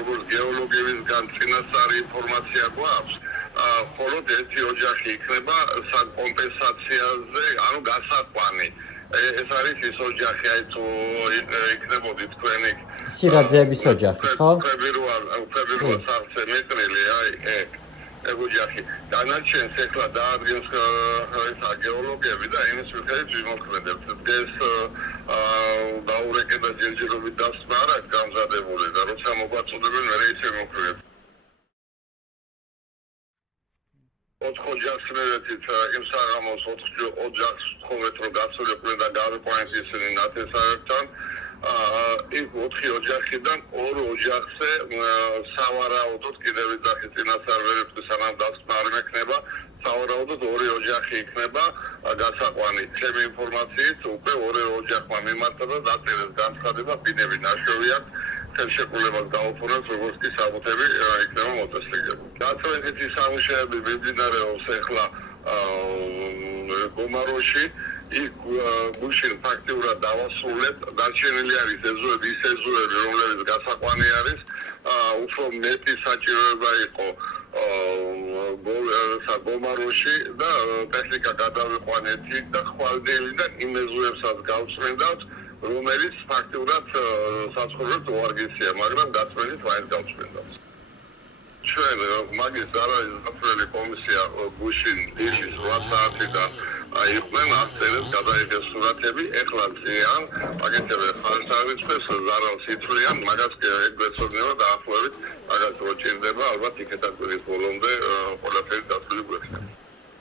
როგორც გეოლოგიისგან წინასწარი ინფორმაცია გვაქვს, მხოლოდ ერთი ოჯახი იქნება კომპენსაციაზე, ანუ გასაყვანი. ეს არის ის ოჯახი, აი თუ იქნებოდი თქვენი სირაძეების ოჯახი, ხო? ფებრუარ სახლზე მეტრილი, აი ეგ ოჯახი. დანარჩენს ეხლა დაადგენს გეოლოგები და იმის მიხედვით ვიმოქმედებთ. ეს დაურეკება ჯერჯერობით დასმა არ აქვს გამზადებული და როცა მოგვაწოდებენ მე ისე მოვხდებით. 4 ოჯახს მივედით იმ საღამოს 4 ოჯახს ხომეთ რომ გასულიყო და გავიყვანეთ ისინი ნათესავებთან. იქ 4 ოჯახიდან 2 ოჯახზე სავარაუდოდ კიდევ ვიძახი წინასწარ სანამ დასმა არ მექნება, სავარაუდოდ 2 ოჯახი იქნება გასაყვანი. ჩემი ინფორმაციით უკვე 2 ოჯახმა მიმართა და დაწერეს განცხადება, ბინები ნაშოვი აქვს. ხელშეკრულებას დაუფორებს, როგორც კი საბუთები იქნება მოწესრიგებული. დაწესრიგების სამუშაოები მიმდინარეობს ახლა გომაროში, იქ გუშინ ფაქტიურად დავასრულეთ, დარჩენილი არის ეზოები, ის ეზოები, რომლებიც გასაყვანი არის, უფრო მეტი საჭიროება იყო გომაროში და ტექნიკა გადავიყვანეთ იქ და ხვალდეილიდან იმ ეზოებსაც გავწმენდავთ, რომელიც ფაქტიურად საცხოვრებლად უარგესია, მაგრამ გაწმენდით მაინც გავწმენდავთ. ჩვენ მაგის დარაჯის კომისია გუშინ დილის 8 საათიდან იყვნენ აღწერეს გადაიღეს სურათები, ეხლა ძიან აკეთებენ ხარჯავიწყეს ზარალს ითვლიან, მაგას ეგვეცოდნება დაახლოებით, მაგას რო ჭირდება, ალბათ იქეთა კვირის ბოლომდე ყველაფერი დათვლილი გვექნება.